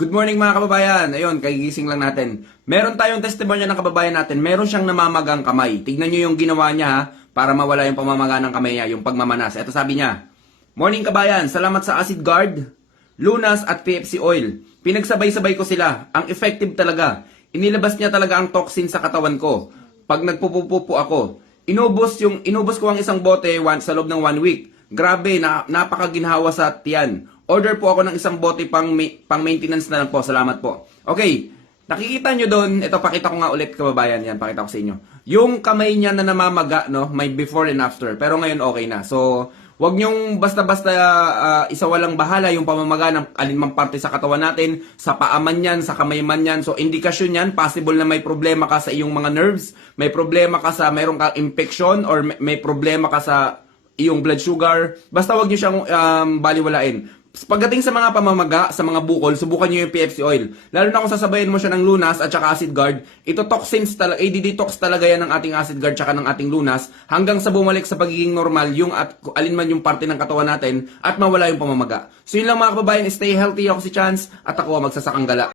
Good morning mga kababayan. Ayun, kagigising lang natin. Meron tayong testimonya ng kababayan natin. Meron siyang namamagang kamay. Tignan nyo yung ginawa niya ha, para mawala yung pamamaga ng kamay niya, yung pagmamanas. Ito sabi niya, Morning kabayan, salamat sa Acid Guard, Lunas at PFC Oil. Pinagsabay-sabay ko sila. Ang effective talaga. Inilabas niya talaga ang toxin sa katawan ko. Pag nagpupupupo ako, inubos ko ang isang bote sa loob ng 1 week. Grabe, napakaginhawa sa tiyan. Order po ako ng isang bote pang maintenance na lang po. Salamat po. Okay, nakikita nyo doon, ito pakita ko nga ulit kababayan, yan, pakita ko sa inyo. Yung kamay niya na namamaga, no, may before and after, pero ngayon okay na. So, wag nyong basta-basta isa walang bahala yung pamamaga ng alinmang parte sa katawan natin, sa paa man yan, sa kamay man yan. So, indikasyon yan, possible na may problema ka sa iyong mga nerves, may problema ka sa, mayroong ka infection, or may problema ka sa iyong blood sugar. Basta wag nyo siyang baliwalain. Pagdating sa mga pamamaga, sa mga bukol, subukan nyo yung PFC oil. Lalo na kung sasabayin mo siya ng Lunas at saka Acid Guard, ito toxins talaga, i-detox talaga yan ng ating Acid Guard tsaka ng ating Lunas hanggang sa bumalik sa pagiging normal yung at alin man yung parte ng katawan natin at mawala yung pamamaga. So yun lang mga kababayan, stay healthy. Ako si Chance at ako ang magsasakang gala.